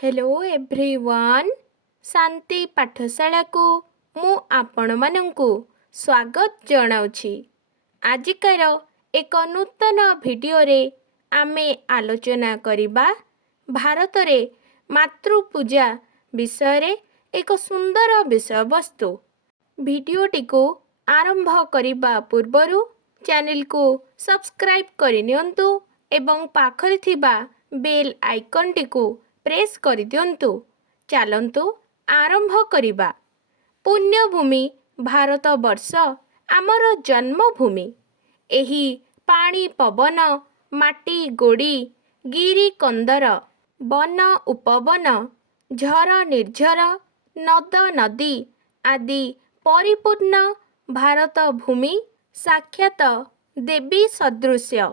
Hello everyone शांति पाठशाला को मु आपण मानंकु स्वागत जनाउछि। आजिकार एक नूतन वीडियो रे आमे आलोचना करिबा भारत रे मातृपूजा विषय रे एक सुंदर विषय वस्तु। वीडियोटी को आरंभ करिबा पूर्वरु चैनल को सब्सक्राइब करिनियंतु एवं पाखरे थिबा बेल आइकन टी को प्रेस करि दियंतु। चलंतु आरंभ करिबा। पुण्यभूमि भारत वर्ष आमर जन्मभूमि। एही पानी पवन माटी गोड़ी गिरी कंदर वन उपवन झर निर्झर नद नदी आदि परिपूर्ण भारत भूमि साक्षात देवी सदृश्य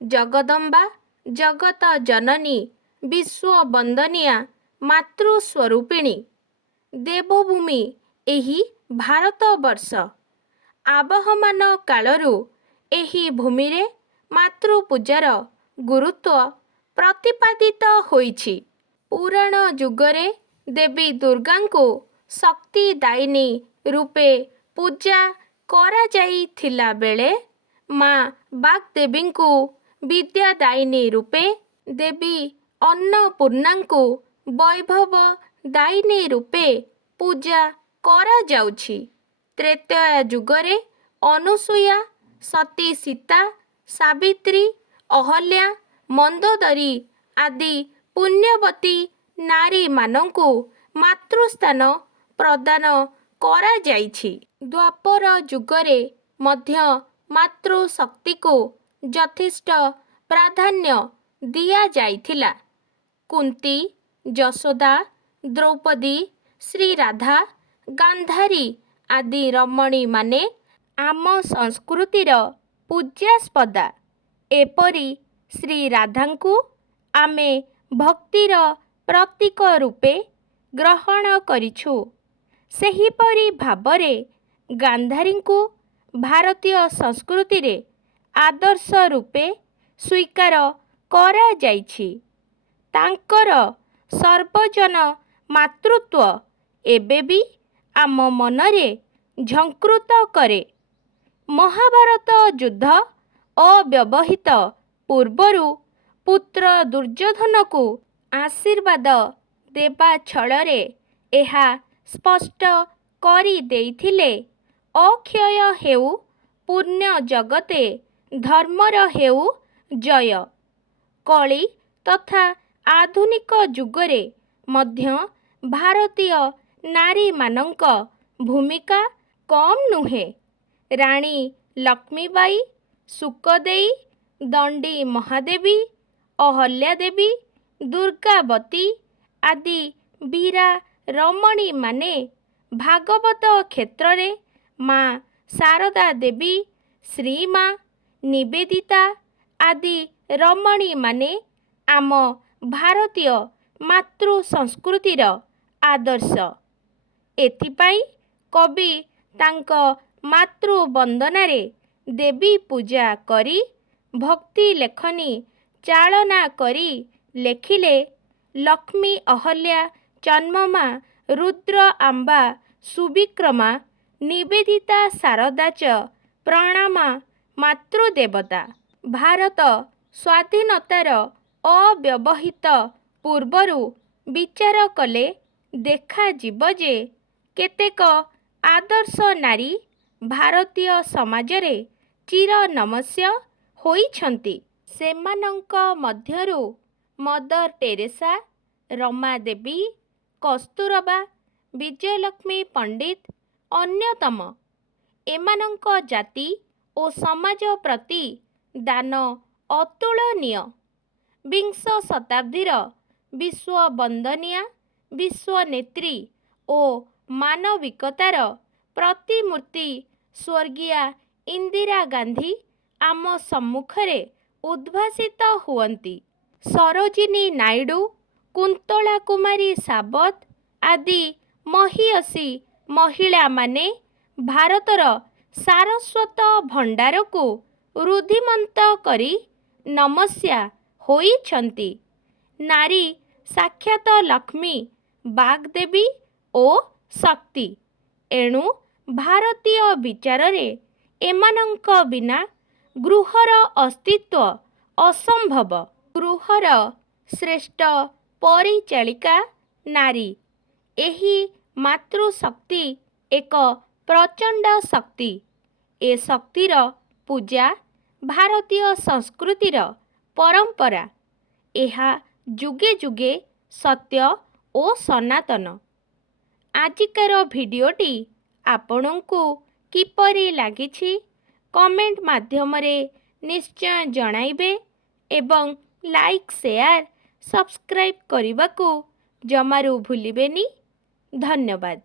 जगदम्बा जगत जननी विश्व वंदनिया मातृस्वरूपिणी देवभूमि एही भारत वर्ष। आबहमान कालरू एही भूमि रे मातृपूजार गुरुत्व प्रतिपादित होइछि। पुराण जुगरे देवी दुर्गा को शक्तिदायिनी रूपे पूजा करा जाइथिला बेले माँ बागदेवी को विद्यादायिनी रूपे देवी अन्नपूर्णा को वैभव दायिनी रूपे पूजा करा जाउछि। त्रेतया जुगरे अनुसूया सती सीता सावित्री अहल्या मंदोदरी आदि पुण्यवती नारी मानंकु मातृस्थान प्रदान करा जाइछि। द्वापर जुगरे मध्य मातृशक्ति को यथेष्ट प्राधान्य दिया जाइथिला। कुंती यशोदा द्रौपदी श्रीराधा गांधारी आदि रमणी माने आम संस्कृतिर पूज्यास्पदा। एपरी श्रीराधा को आमे भक्तिर प्रतीक रूपे ग्रहण करिछु। सेहीपरि भावरे गांधारी को भारतीय संस्कृति रे आदर्श रूपे स्वीकार करा जाइछि। तांकर सर्वजन मातृत्व एबे भी आम मनरे झंकृत करे। महाभारत युद्ध अव्यवहित पूर्वरु पुत्र दुर्योधन को आशीर्वाद देवा छଳରେ ଏହା स्पष्ट କରି ଦେଇଥିଲେ अक्षय हेउ पुण्य जगते धर्मर हेउ जय। कली तथा आधुनिक जुगरे मध्य भारतीय नारी मानंक भूमिका कम नुहे। रानी लक्ष्मीबाई सुकदेई दंडी महादेवी अहल्या देवी दुर्गावती आदि वीरा रमणी माने भागवत क्षेत्र रे माँ शारदा देवी श्रीमा निवेदिता आदि रमणी माने आम भारतीय मातृ संस्कृतिर आदर्श। एथिपाई कवि तांक मातृ वंदनारे देवी पूजा करी भक्ति लेखनी चालना करी लेखिले लक्ष्मी अहल्या चन्ममा रुद्र आंबा सुविक्रमा निवेदिता शारदा च प्रणामा मातृदेवता। भारत स्वाधीनतार अव्यवहित पूर्वरु विचार कले देखा जिव जे केतेक आदर्श नारी भारतीय समाजरे चिर नमस्य होइछन्ति। सेमानंक मध्यरु मदर टेरेसा रमा देवी कस्तूरबा विजयलक्ष्मी पंडित अन्यतम। एमानंक जाति ओ समाज प्रति दान अतुलनीय। विंश शताब्दीर विश्व वंदनिया विश्वनेत्री ओ मानविकतार प्रतिमूर्ति स्वर्गीय इंदिरा गांधी आम सम्मुखरे उद्भासित हुअन्ति। सरोजिनी नायडू कुंतला कुमारी सावत आदि महियसी महिला माने भारतर सारस्वत भंडार को रुद्धिमंत करी नमस्या होइछन्ति। नारी ସାକ୍ଷାତ ଲକ୍ଷ୍ମୀ ବାଗ୍ଦେବୀ ଓ ଶକ୍ତି। ଏଣୁ ଭାରତୀୟ ବିଚାରରେ ଏମାନଙ୍କ ବିନା ଗୃହର ଅସ୍ତିତ୍ୱ ଅସମ୍ଭବ। ଗୃହର ଶ୍ରେଷ୍ଠ ପରିଚାଳିକା ନାରୀ। ଏହି ମାତୃଶକ୍ତି ଏକ ପ୍ରଚଣ୍ଡ ଶକ୍ତି। ଏ ଶକ୍ତିର ପୂଜା ଭାରତୀୟ ସଂସ୍କୃତିର ପରମ୍ପରା। ଏହା ଯୁଗେ ଯୁଗେ ସତ୍ୟ ଓ ସନାତନ। ଆଜିକାର ଭିଡ଼ିଓଟି ଆପଣଙ୍କୁ କିପରି ଲାଗିଛି କମେଣ୍ଟ ମାଧ୍ୟମରେ ନିଶ୍ଚୟ ଜଣାଇବେ ଏବଂ ଲାଇକ୍ ସେୟାର ସବସ୍କ୍ରାଇବ୍ କରିବାକୁ ଜମାରୁ ଭୁଲିବେନି। ଧନ୍ୟବାଦ।